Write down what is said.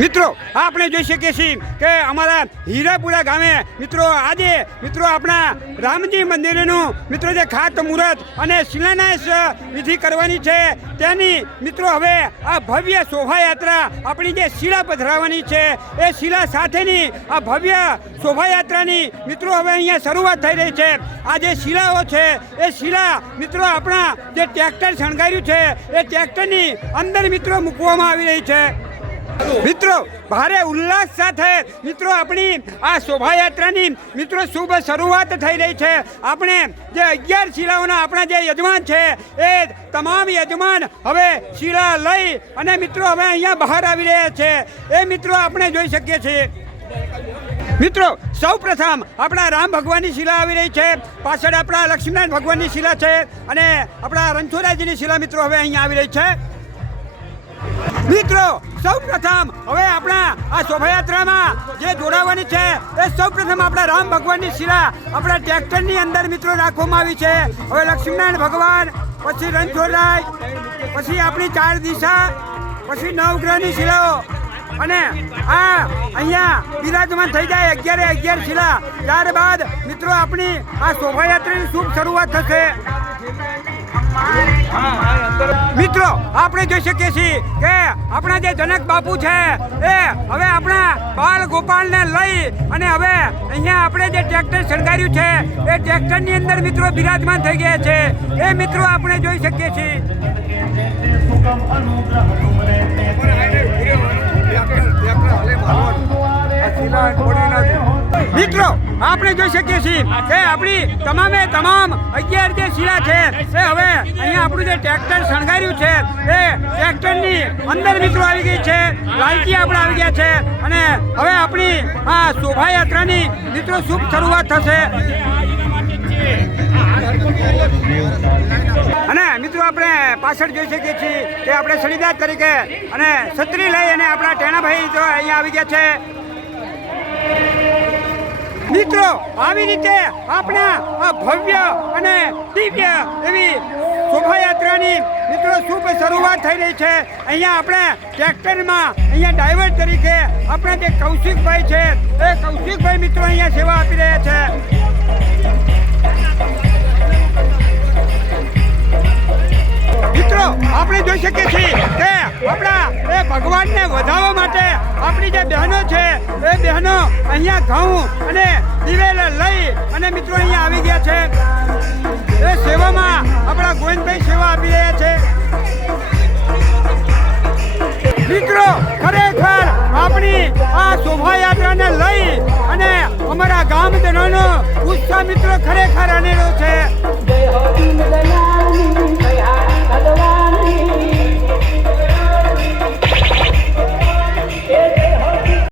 મિત્રો આપણે જોઈ શકીએ છીએ કે અમારા હીરાપુરા ગામે મિત્રો આજે મિત્રો આપણા રામજી મંદિરનું મિત્રો જે ખાતમુહૂર્ત અને શિલાન્યાસ વિધિ કરવાની છે તેની મિત્રો હવે આ ભવ્ય શોભાયાત્રા આપણી જે શિલા પધરાવવાની છે એ શિલા સાથેની આ ભવ્ય શોભાયાત્રાની મિત્રો હવે અહીંયા શરૂઆત થઈ રહી છે. આ જે શિલાઓ છે એ શિલા મિત્રો આપણા જે ટ્રેક્ટર શણગાર્યું છે એ ટ્રેક્ટરની અંદર મિત્રો મૂકવામાં આવી રહી છે. મિત્રો ભારે ઉલ્લાસ સાથે મિત્રો આપણી આ શોભાયાત્રાની મિત્રો શુભ શરૂઆત થઈ રહી છે. આપણે જે 11 શિલાઓના આપણા જે યજમાન છે એ તમામ યજમાન હવે શિલા લઈ અને મિત્રો હવે અહીંયા બહાર આવી રહ્યા છે એ મિત્રો આપણે જોઈ શકીએ છીએ. મિત્રો સૌ પ્રથમ આપણા રામ ભગવાનની શિલા આવી રહી છે, પાછળ આપણા લક્ષ્મીનારાયણ ભગવાનની શિલા છે અને આપણા રણછોડરાયજીની શિલા મિત્રો હવે અહીંયા આવી રહી છે. મિત્રો સૌ પ્રથમ હવે આપણા આ શોભાયાત્રામાં જે જોડાવાની છે એ સૌ પ્રથમ આપણા રામ ભગવાનની શિલા આપણા ટ્રેક્ટરની અંદર મિત્રો રાખવામાં આવી છે. હવે લક્ષ્મીનારાયણ ભગવાન, પછી રણછોડરાય, પછી આપણી 4 દિશા, પછી નવગ્રહની શિલાઓ અને આ અહીંયા બિરાજમાન થઈ જાય 11 શિલા. ત્યારબાદ મિત્રો આપણી આ શોભાયાત્રાની શુભ શરૂઆત થશે. મિત્રો આપણે જોઈ શકીએ છીએ કે આપણા જે જનક બાપુ છે એ હવે આપણા બાલ ગોપાલને લઈ અને હવે અહીંયા આપણે જે ટ્રેક્ટર શણગાર્યું છે એ ટ્રેક્ટરની અંદર મિત્રો બિરાજમાન થઈ ગયા છે એ મિત્રો આપણે જોઈ શકીએ છીએ. મિત્રો આપણે જોઈ શકીએ છીએ કે આપણી તમામે તમામ 11 જે શિલા છે એ હવે અહીંયા આપણું જે ટ્રેક્ટર શણગાર્યું છે એ ટ્રેક્ટરની અંદર મિત્રો આવી ગઈ છે. લાલજી આપણે આવી ગયા છે અને હવે આપણી આ શોભાયાત્રાની મિત્રો શુભ શરૂઆત થશે. અને મિત્રો આપણે પાછળ જોઈ શકીએ છીએ કે આપણે સળીદાર તરીકે અને છત્રી લઈ અને આપણા ટેણાભાઈ તો અહીંયા આવી ગયા છે. મિત્રો આવી રીતે આપણા આ ભવ્ય અને દિવ્ય એવી શોભાયાત્રાની મિત્રો શુભ શરૂઆત થઈ રહી છે. અહીંયા આપણે ટ્રેક્ટરમાં અહીંયા ડ્રાઈવર તરીકે આપણા જે કૌશિકભાઈ છે એ કૌશિકભાઈ મિત્રો અહીંયા સેવા આપી રહ્યા છે. મિત્રો આપણે જોઈ શકીએ છીએ કે આપણા એ ભગવાનને વધારવા માટે આપણી જે બહેનો છે એ બહેનો અહીંયા ઘઉં અને દિવેલ લઈ અને મિત્રો અહીંયા આવી ગયા છે. એ સેવામાં આપણા ગોવિંદભાઈ સેવા આપી રહ્યા છે. મિત્રો ખરેખર આપણી આ શોભાયાત્રાને લઈ અને અમારા ગામજનોનો ઉત્સાહ મિત્રો ખરેખર અનેરો છે.